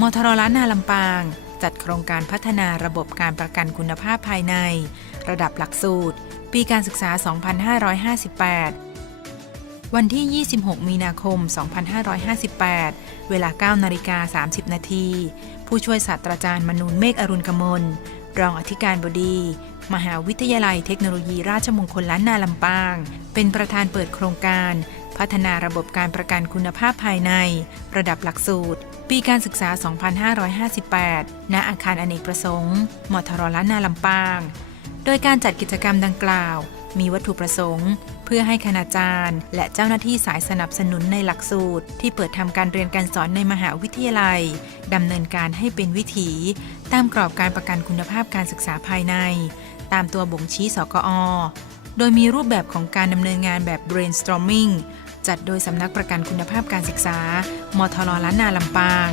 มทรล้านนาลำปาง จัดโครงการพัฒนาระบบการประกันคุณภาพภายใน ระดับหลักสูตร ปีการศึกษา 2558 วันที่ 26 มีนาคม 2558 เวลา 9 นาฬิกา 30 นาที ผู้ช่วยศาสตราจารย์มนูนเมฆอรุณกมล รองอธิการบดี มหาวิทยาลัยเทคโนโลยีราชมงคลล้านนาลำปาง เป็นประธานเปิดโครงการ พัฒนาระบบการประกันคุณภาพภายใน ระดับหลักสูตร ปีการศึกษา 2558 ณ อาคารอเนกประสงค์ มทรล้านนาลำปาง โดยการจัดกิจกรรมดังกล่าว มีวัตถุประสงค์ เพื่อให้คณาจารย์ และเจ้าหน้าที่สายสนับสนุนในหลักสูตร ที่เปิดทำการเรียนการสอนในมหาวิทยาลัยดำเนินการให้เป็นวิถี ตามกรอบการประกันคุณภาพการศึกษาภายใน ตามตัวบ่งชี้สกอโดยมีรูปแบบของการดำเนินงานแบบ brainstorming จัดโดยสำนักประกันคุณภาพการศึกษา มทรล้านนาลำปาง